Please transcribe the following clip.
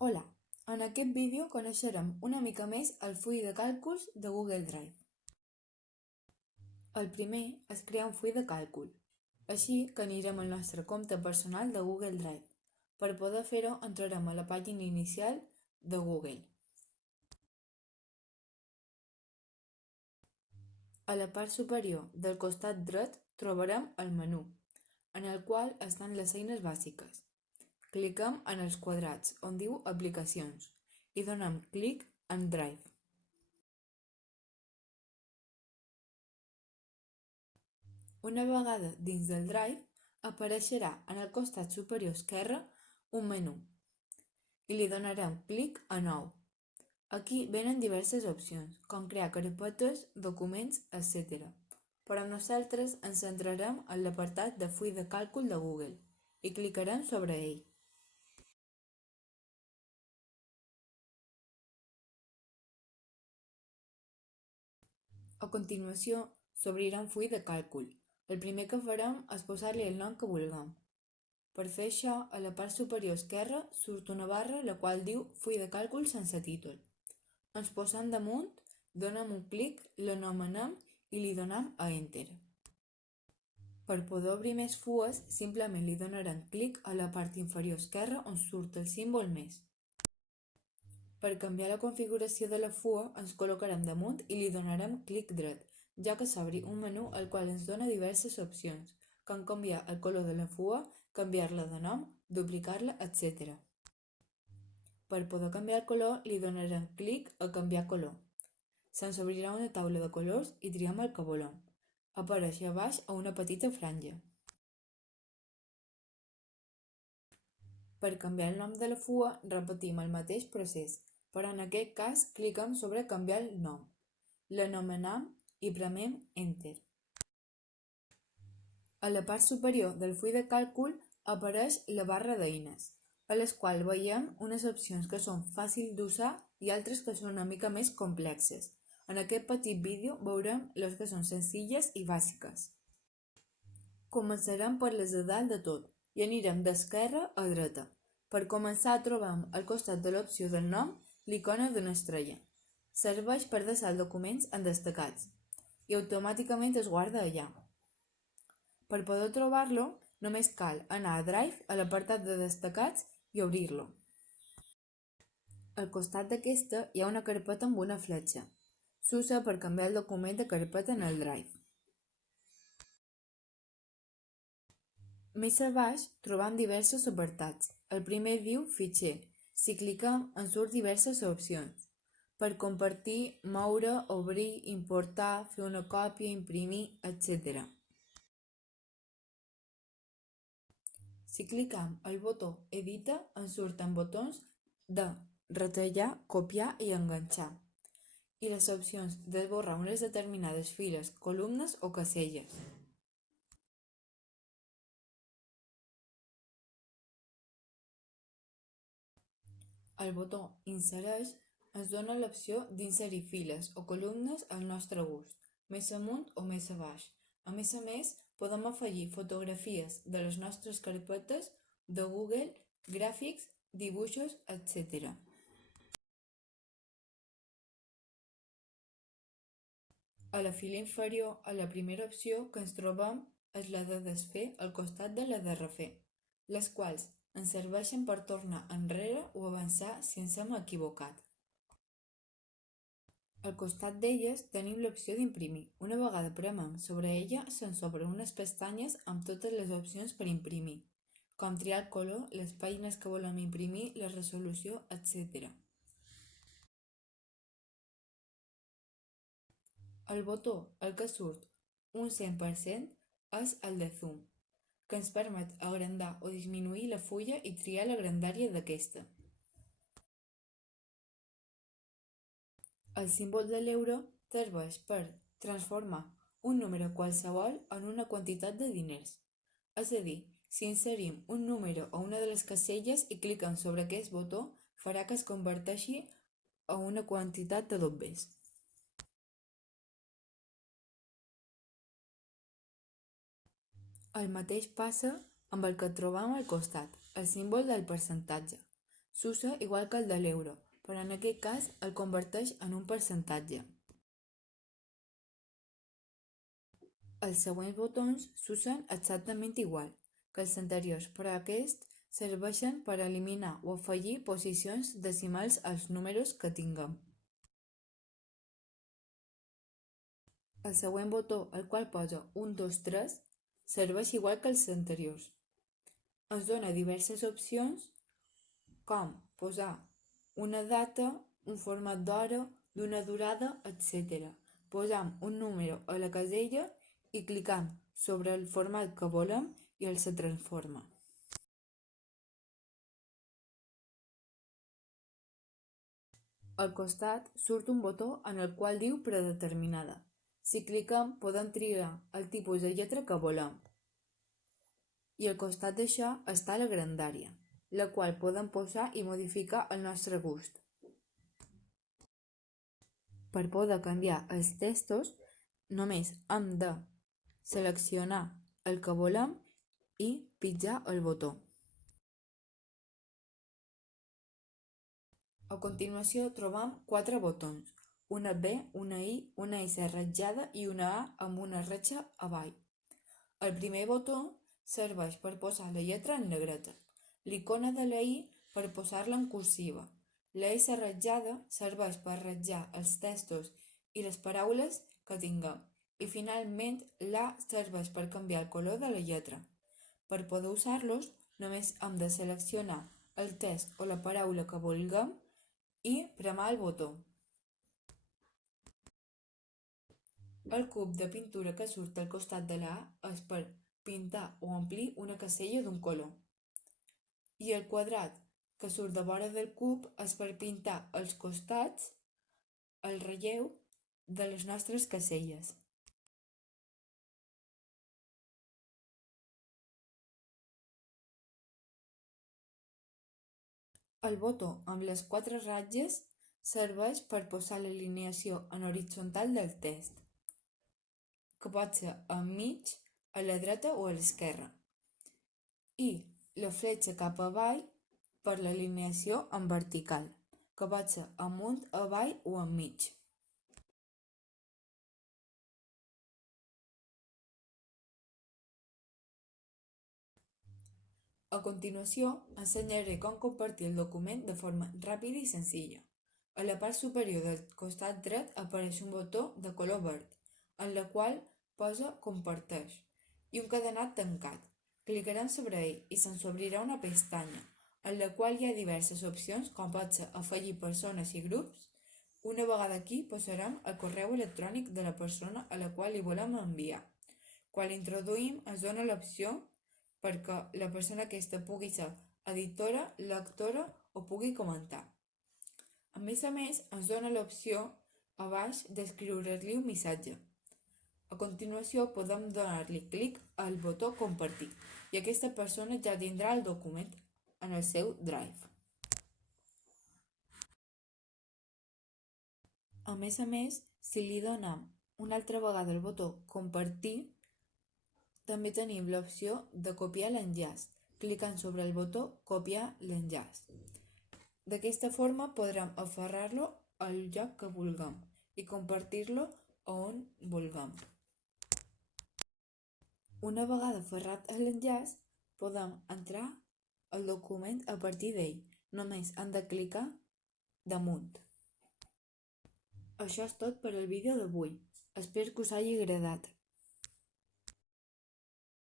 Hola, en aquest vídeo coneixerem una mica més el full de càlculs de Google Drive. El primer és crear un full de càlcul, així que anirem al nostre compte personal de Google Drive. Per poder fer-ho entrarem a la pàgina inicial de Google. A la part superior del costat dret trobarem el menú, en el qual estan les eines bàsiques. Cliquem en els quadrats on diu Aplicacions i donem clic en Drive. Una vegada dins del Drive, apareixerà en el costat superior esquerre un menú i li donarem clic a Nou. Aquí venen diverses opcions, com crear carpetes, documents, etc. Però nosaltres ens centrarem en l'apartat de full de càlcul de Google i clicarem sobre ell. A continuació, s'obrirà un full de càlcul. El primer que farem és posar-li el nom que vulguem. Per fer això, a la part superior esquerra surt una barra la qual diu Full de càlcul sense títol. Ens posem damunt, donem un clic, l'anomenem i li donem a Enter. Per poder obrir més fulles, simplement li donarem clic a la part inferior esquerra on surt el símbol més. Per canviar la configuració de la fulla, ens col·locarem damunt i li donarem clic dret, ja que s'obri un menú al qual ens dona diverses opcions, com canviar el color de la fulla, canviar-la de nom, duplicar-la, etc. Per poder canviar el color, li donarem clic a canviar color. Se'ns obrirà una taula de colors i triem el que volem. Apareix a baix a una petita franja. Per canviar el nom de la fulla, repetim el mateix procés, però en aquest cas cliquem sobre canviar el nom. L'anomenem i premem Enter. A la part superior del full de càlcul apareix la barra d'eines, a les quals veiem unes opcions que són fàcils d'usar i altres que són una mica més complexes. En aquest petit vídeo veurem les que són senzilles i bàsiques. Començarem per les de dalt de tot i anirem d'esquerra a dreta. Per començar trobem al costat de l'opció del nom l'icona d'una estrella. Serveix per deixar els documents en destacats i automàticament es guarda allà. Per poder trobar-lo, només cal anar a Drive a l'apartat de destacats i obrir-lo. Al costat d'aquesta hi ha una carpeta amb una fletxa. S'usa per canviar el document de carpeta en el Drive. Més a baix trobam diversos apartats. El primer diu Fitxer. Si cliquem ens surt diverses opcions. Per compartir, moure, obrir, importar, fer una còpia, imprimir, etc. Si cliquem el botó Edita ens surten botons de retallar, copiar i enganxar i les opcions d'esborrar unes determinades files, columnes o caselles. El botó Insereix ens dona l'opció d'inserir files o columnes al nostre gust, més amunt o més a baix. A més, podem afegir fotografies de les nostres carpetes de Google, gràfics, dibuixos, etc. A la fila inferior, a la primera opció que ens trobem és la de desfer al costat de la de refer, les quals ens serveixen per tornar enrere o avançar si ens hem equivocat. Al costat d'elles tenim l'opció d'imprimir. Una vegada premem sobre ella se'ns obren unes pestanyes amb totes les opcions per imprimir, com triar el color, les pàgines que volem imprimir, la resolució, etc. El botó al que surt un 100% és el de Zoom, que ens permet agrandar o disminuir la fulla i triar la grandària d'aquesta. El símbol de l'euro serveix per transformar un número qualsevol en una quantitat de diners. És a dir, si inserim un número a una de les caselles i cliquem sobre aquest botó, farà que es converteixi a una quantitat de dobbers. El mateix passa amb el que trobam al costat, el símbol del percentatge. s'usa igual que el de l'euro, però en aquest cas el converteix en un percentatge. Els següents botons s'usen exactament igual que els anteriors, però aquests serveixen per eliminar o afegir posicions decimals als números que tinguem. El següent botó, el qual posa 1, 2, 3, serveix igual que els anteriors. Ens dona diverses opcions, com posar una data, un format d'hora, d'una durada, etc. Posam un número a la casella i clicam sobre el format que volem i el se transforma. Al costat surt un botó en el qual diu predeterminada. Si cliquem podem triar el tipus de lletra que volem. I al costat d'això està la grandària, la qual podem posar i modificar al nostre gust. Per poder canviar els textos, només hem de seleccionar el que volem i pitjar el botó. A continuació trobam 4 botons, una B, una I, una S ratllada i una A amb una ratlla avall. El primer botó serveix per posar la lletra en negreta, l'icona de la I per posar-la en cursiva, la S ratllada serveix per ratllar els textos i les paraules que tinguem i finalment l'A serveix per canviar el color de la lletra. Per poder usar-los només hem de seleccionar el text o la paraula que vulguem i premar el botó. El cub de pintura que surt al costat de la A és per pintar o omplir una casella d'un color. I el quadrat que surt de vora del cub és per pintar als costats el relleu de les nostres caselles. El botó amb les 4 ratlles serveix per posar l'alineació en horitzontal del text, que pot ser enmig, a la dreta o a l'esquerra, i la fletxa cap avall per l'alineació en vertical, que pot ser amunt, avall o enmig. A continuació, ensenyaré com compartir el document de forma ràpida i senzilla. A la part superior del costat dret apareix un botó de color verd, en la qual posa Comparteix, i un cadenat tancat. Clicarem sobre ell i se'ns obrirà una pestanya, en la qual hi ha diverses opcions com pot ser afegir persones i grups. Una vegada aquí posarem el correu electrònic de la persona a la qual li volem enviar. Quan l'introduïm ens dona l'opció perquè la persona aquesta pugui ser editora, lectora o pugui comentar. A més, ens dona l'opció a baix d'escriure-li un missatge. A continuació podem donar-li clic al botó Compartir i aquesta persona ja tindrà el document en el seu Drive. A més, si li donem una altra vegada el botó Compartir, també tenim l'opció de copiar l'enllaç, clicant sobre el botó Copiar l'enllaç. D'aquesta forma podrem aferrar-lo al lloc que vulguem i compartir-lo on vulguem. Una vegada aferrat a l'enllaç, podem entrar al document a partir d'ell. Només hem de clicar damunt. Això és tot per al vídeo d'avui. Espero que us hagi agradat.